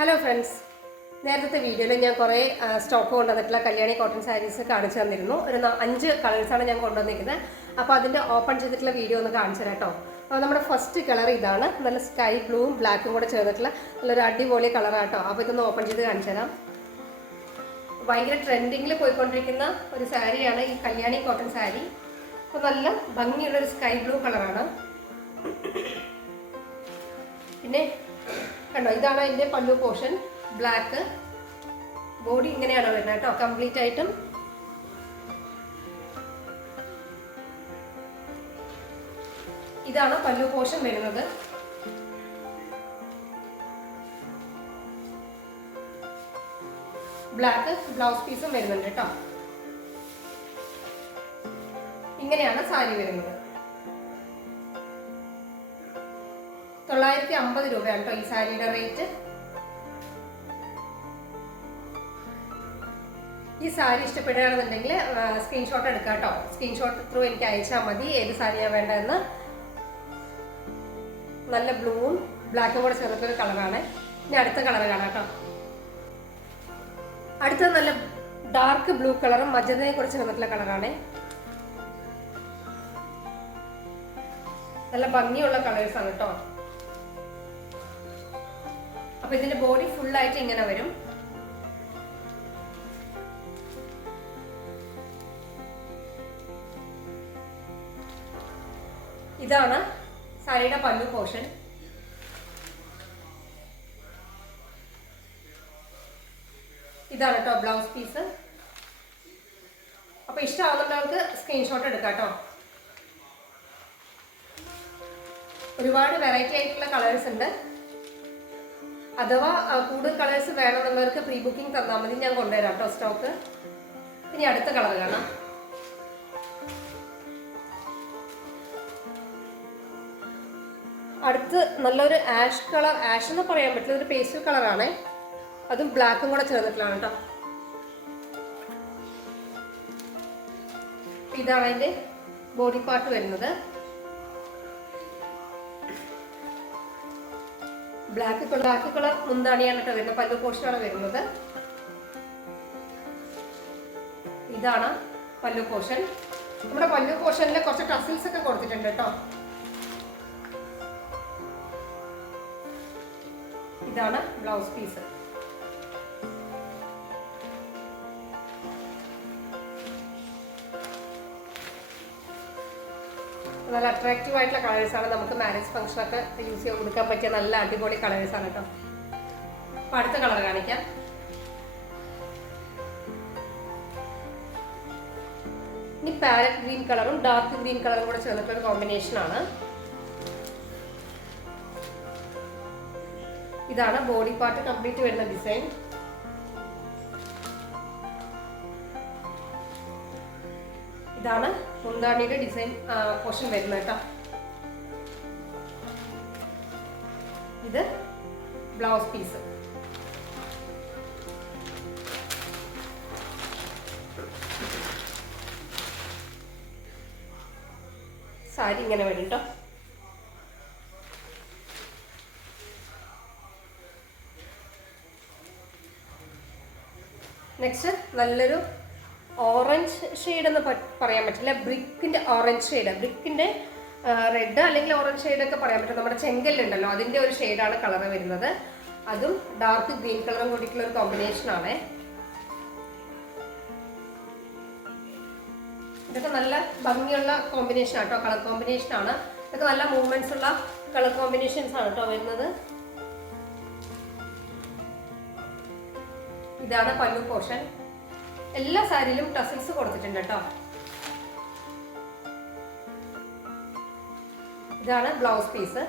Hello friends, നേരത്തെ വീഡിയോയിൽ ഞാൻ കുറേ സ്റ്റോക്ക് കൊണ്ടുവന്നിട്ടുള്ള കല്യാണി കോട്ടൺ സാരീസ് കാണിച്ചു തന്നിരുന്നു. ഒരു 5 കളേഴ്സാണ് ഞാൻ കൊണ്ടുവന്നിരിക്കുന്നത്. അപ്പോൾ അതിൻ്റെ ഓപ്പൺ ചെയ്തിട്ടുള്ള വീഡിയോ ഒന്ന് കാണിച്ചു തരാം കേട്ടോ. അപ്പോൾ നമ്മുടെ ഫസ്റ്റ് കളർ ഇതാണ്. നല്ല സ്കൈ ബ്ലൂവും ബ്ലാക്കും കൂടെ ചേർന്നിട്ടുള്ള നല്ലൊരു അടിപൊളി കളറാണ് കേട്ടോ. അപ്പോൾ ഇതൊന്ന് ഓപ്പൺ ചെയ്ത് കാണിച്ചു തരാം. ഭയങ്കര ട്രെൻഡിങ്ങിൽ പോയിക്കൊണ്ടിരിക്കുന്ന ഒരു സാരിയാണ് ഈ കല്യാണി കോട്ടൺ സാരി. അപ്പോൾ നല്ല ഭംഗിയുള്ളൊരു സ്കൈ ബ്ലൂ കളറാണ്. പിന്നെ കണ്ടോ, ഇതാണ് അതിൻ്റെ പല്ലു പോർഷൻ. ബ്ലാക്ക് ബോഡി ഇങ്ങനെയാണ് വരുന്നത് കേട്ടോ, കംപ്ലീറ്റ് ആയിട്ടും. ഇതാണ് പല്ലു പോർഷൻ വരുന്നത്. ബ്ലാക്ക് ബ്ലൗസ് പീസും വരുന്നുണ്ട് കേട്ടോ. ഇങ്ങനെയാണ് സാരി വരുന്നത്. 950 രൂപയാണ് കേട്ടോ ഈ സാരിയുടെ റേറ്റ്. ഈ സാരി ഇഷ്ടപ്പെടുകയാണെന്നുണ്ടെങ്കിൽ സ്ക്രീൻഷോട്ട് എടുക്കാം കേട്ടോ. സ്ക്രീൻഷോട്ട് ത്രൂ എനിക്ക് അയച്ചാൽ മതി ഏത് സാരിയാണ് വേണ്ടതെന്ന്. നല്ല ബ്ലൂവും ബ്ലാക്കും കൂടെ ചേർന്നിട്ടൊരു കളറാണ്. ഇനി അടുത്ത കളർ കാണാം കേട്ടോ. അടുത്തത് നല്ല ഡാർക്ക് ബ്ലൂ കളറും മജന്തയും കൂടെ ചേർന്നിട്ടുള്ള കളറാണ്. നല്ല ഭംഗിയുള്ള കളേഴ്സാണ് കേട്ടോ. അപ്പൊ ഇതിന്റെ ബോഡി ഫുള്ളായിട്ട് ഇങ്ങനെ വരും. ഇതാണ് സാരിയുടെ പല്ലു പോർഷൻ. ഇതാണ് കേട്ടോ ബ്ലൗസ് പീസ്. അപ്പൊ ഇഷ്ടമാവുന്നവർക്ക് സ്ക്രീൻഷോട്ട് എടുക്കാം കേട്ടോ. ഒരുപാട് വെറൈറ്റി ആയിട്ടുള്ള കളേഴ്സ് ഉണ്ട്. അഥവാ കൂടുതൽ കളേഴ്സ് വേണമെന്നുള്ളവർക്ക് പ്രീ ബുക്കിംഗ് തന്നാൽ മതി, ഞാൻ കൊണ്ടുവരാം കേട്ടോ സ്റ്റോക്ക്. ഇനി അടുത്ത കളർ കാണാം. അടുത്ത് നല്ലൊരു ആഷ് കളർ. ആഷ് എന്ന് പറയാൻ പറ്റില്ല, ഒരു പേസ്റ്റൽ കളറാണ്. അതും ബ്ലാക്കും കൂടെ ചേർന്നിട്ടുള്ളതാണ് കേട്ടോ. ഇതാണ് അതിൻ്റെ ബോഡി പാർട്ട് വരുന്നത്. ബ്ലാക്ക് കളർ മുന്താണിയാണ് കേട്ടോ വരുന്നത്. പല്ലു പോർഷനാണ് വരുന്നത്. ഇതാണ് പല്ലു പോർഷൻ. നമ്മുടെ പല്ലു പോർഷനിൽ കുറച്ച് ടസിൽസ് ഒക്കെ കൊടുത്തിട്ടുണ്ട് കേട്ടോ. ഇതാണ് ബ്ലൗസ് പീസ്. നല്ല അട്രാക്റ്റീവ് ആയിട്ടുള്ള കളേഴ്സാണ്. നമുക്ക് മാരേജ് ഫംഗ്ഷനൊക്കെ യൂസ് ചെയ്ത് കൊടുക്കാൻ പറ്റിയ നല്ല അടിപൊളി കളേഴ്സാണ് കേട്ടോ. അപ്പം അടുത്ത കളർ കാണിക്കാം. ഇനി പാരറ്റ് ഗ്രീൻ കളറും ഡാർക്ക് ഗ്രീൻ കളറും കൂടെ ചേർന്നിട്ടുള്ള കോമ്പിനേഷനാണ്. ഇതാണ് ബോഡി പാർട്ട് കംപ്ലീറ്റ് വരുന്ന ഡിസൈൻ. ഇതാണ് മുന്താണിയുടെ ഡിസൈൻ പോർഷൻ വരുന്നത് കേട്ടോ. ഇത് ബ്ലൗസ് പീസ്. സാരി ഇങ്ങനെ വരും കേട്ടോ. നെക്സ്റ്റ് നല്ലൊരു ഓറഞ്ച് ഷെയ്ഡ് എന്ന് പറയാൻ പറ്റില്ല, ബ്രിക്കിൻ്റെ ഓറഞ്ച് ഷെയ്ഡ്, ബ്രിക്കിൻ്റെ റെഡ് അല്ലെങ്കിൽ ഓറഞ്ച് ഷെയ്ഡൊക്കെ പറയാൻ പറ്റും. നമ്മുടെ ചെങ്കല്ലുണ്ടല്ലോ അതിൻ്റെ ഒരു ഷെയ്ഡാണ് കളർ വരുന്നത്. അതും ഡാർക്ക് ഗ്രീൻ കളറും കൂടിയിട്ടുള്ള ഒരു കോമ്പിനേഷനാണ്. ഇതൊക്കെ നല്ല ഭംഗിയുള്ള കോമ്പിനേഷൻ ആട്ടോ, കളർ കോമ്പിനേഷനാണ്. ഇതൊക്കെ നല്ല മൂവ്മെന്റ്സ് ഉള്ള കളർ കോമ്പിനേഷൻസ് ആണ് കേട്ടോ വരുന്നത്. ഇതാണ് പല്ലു പോർഷൻ. എല്ലാ സാരിയിലും ടസിൽസ് കൊടുത്തിട്ടുണ്ട് കേട്ടോ. ഇതാണ് ബ്ലൗസ് പീസ്.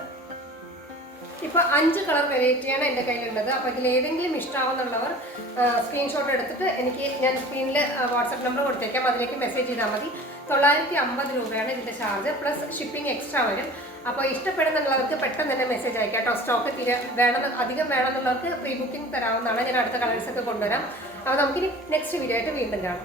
ഇപ്പൊ 5 കളർ വെറൈറ്റിയാണ് എൻ്റെ കയ്യിലുള്ളത്. അപ്പൊ ഇതിൽ ഏതെങ്കിലും ഇഷ്ടമാവുന്നുള്ളവർ സ്ക്രീൻഷോട്ട് എടുത്തിട്ട് ഞാൻ സ്ക്രീനിൽ വാട്സാപ്പ് നമ്പർ കൊടുത്തേക്കാം, അതിലേക്ക് മെസ്സേജ് ചെയ്താൽ മതി. 950 രൂപയാണ് ഇതിന്റെ ചാർജ്, പ്ലസ് ഷിപ്പിംഗ് എക്സ്ട്രാ വരും. അപ്പോൾ ഇഷ്ടപ്പെടുന്നുള്ളവർക്ക് പെട്ടെന്ന് തന്നെ മെസ്സേജ് അയക്കാം കേട്ടോ. സ്റ്റോക്ക് അധികം വേണമെന്നുള്ളവർക്ക് പ്രീ ബുക്കിംഗ് തരാവുന്നതാണ്. ഞാൻ അടുത്ത കളേഴ്സൊക്കെ കൊണ്ടുവരാം. അപ്പോൾ നമുക്കിനി നെക്സ്റ്റ് വീഡിയോ ആയിട്ട് വീണ്ടും കാണാം.